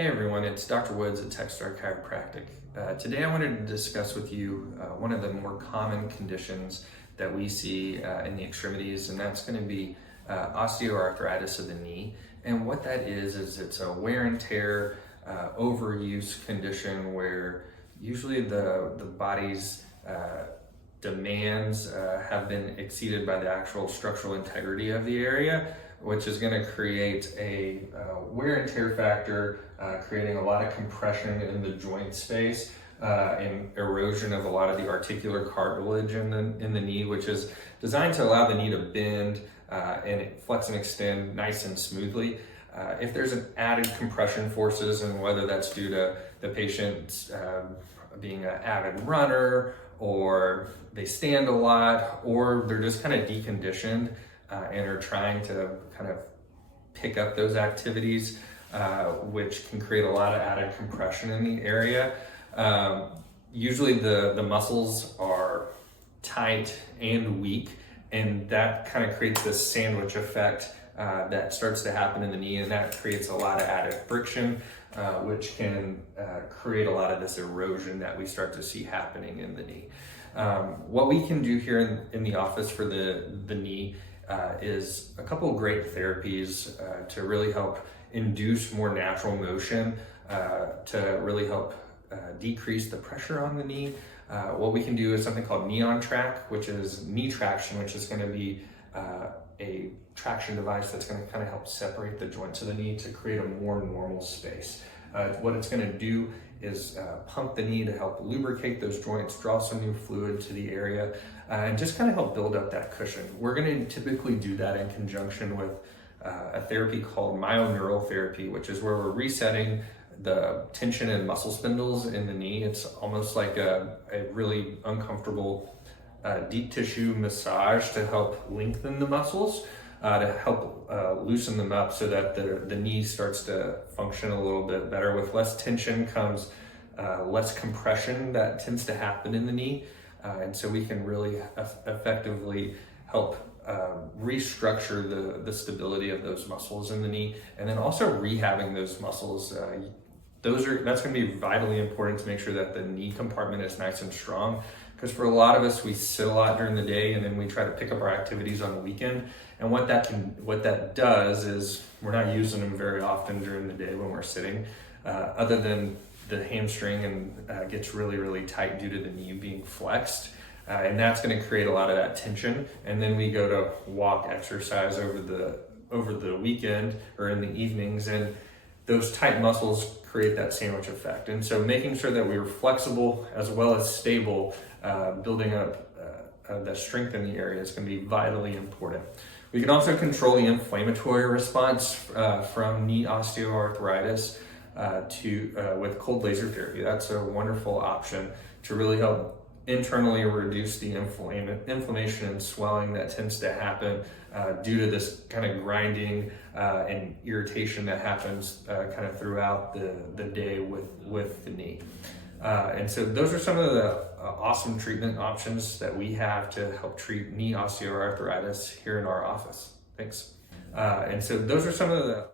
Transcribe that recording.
Hey everyone, it's Dr. Woods at TexStar Chiropractic. Today I wanted to discuss with you one of the more common conditions that we see in the extremities, and that's going to be osteoarthritis of the knee. And what that is it's a wear and tear, overuse condition where usually the body's demands have been exceeded by the actual structural integrity of the area, which is going to create a wear and tear factor, creating a lot of compression in the joint space and erosion of a lot of the articular cartilage in the knee, which is designed to allow the knee to bend and flex and extend nice and smoothly. If there's an added compression forces, and whether that's due to the patient being an avid runner, or they stand a lot, or they're just kind of deconditioned and are trying to kind of pick up those activities, which can create a lot of added compression in the area. Usually the muscles are tight and weak, and that kind of creates this sandwich effect that starts to happen in the knee, and that creates a lot of added friction, which can create a lot of this erosion that we start to see happening in the knee. What we can do here in the office for the knee is a couple of great therapies to really help induce more natural motion, to really help decrease the pressure on the knee. What we can do is something called knee on track, which is knee traction, which is going to be a traction device that's going to kind of help separate the joints of the knee to create a more normal space. What it's going to do is pump the knee to help lubricate those joints, draw some new fluid to the area, and just kind of help build up that cushion. We're going to typically do that in conjunction with a therapy called myoneural therapy, which is where we're resetting the tension and muscle spindles in the knee. It's almost like a really uncomfortable deep tissue massage to help lengthen the muscles, to help loosen them up so that the knee starts to function a little bit better. With less tension comes less compression that tends to happen in the knee. And so we can really effectively help restructure the stability of those muscles in the knee, and then also rehabbing those muscles. That's going to be vitally important to make sure that the knee compartment is nice and strong, because for a lot of us, we sit a lot during the day and then we try to pick up our activities on the weekend. And what that does is we're not using them very often during the day when we're sitting, other than the hamstring and gets really, really tight due to the knee being flexed. And that's going to create a lot of that tension. And then we go to walk exercise over the weekend or in the evenings, and those tight muscles create that sandwich effect. And so making sure that we're flexible as well as stable, building up the strength in the area is going to be vitally important. We can also control the inflammatory response from knee osteoarthritis with cold laser therapy. That's a wonderful option to really help internally reduce the inflammation and swelling that tends to happen due to this kind of grinding and irritation that happens kind of throughout the day with the knee. And so those are some of the awesome treatment options that we have to help treat knee osteoarthritis here in our office. Thanks. And so those are some of the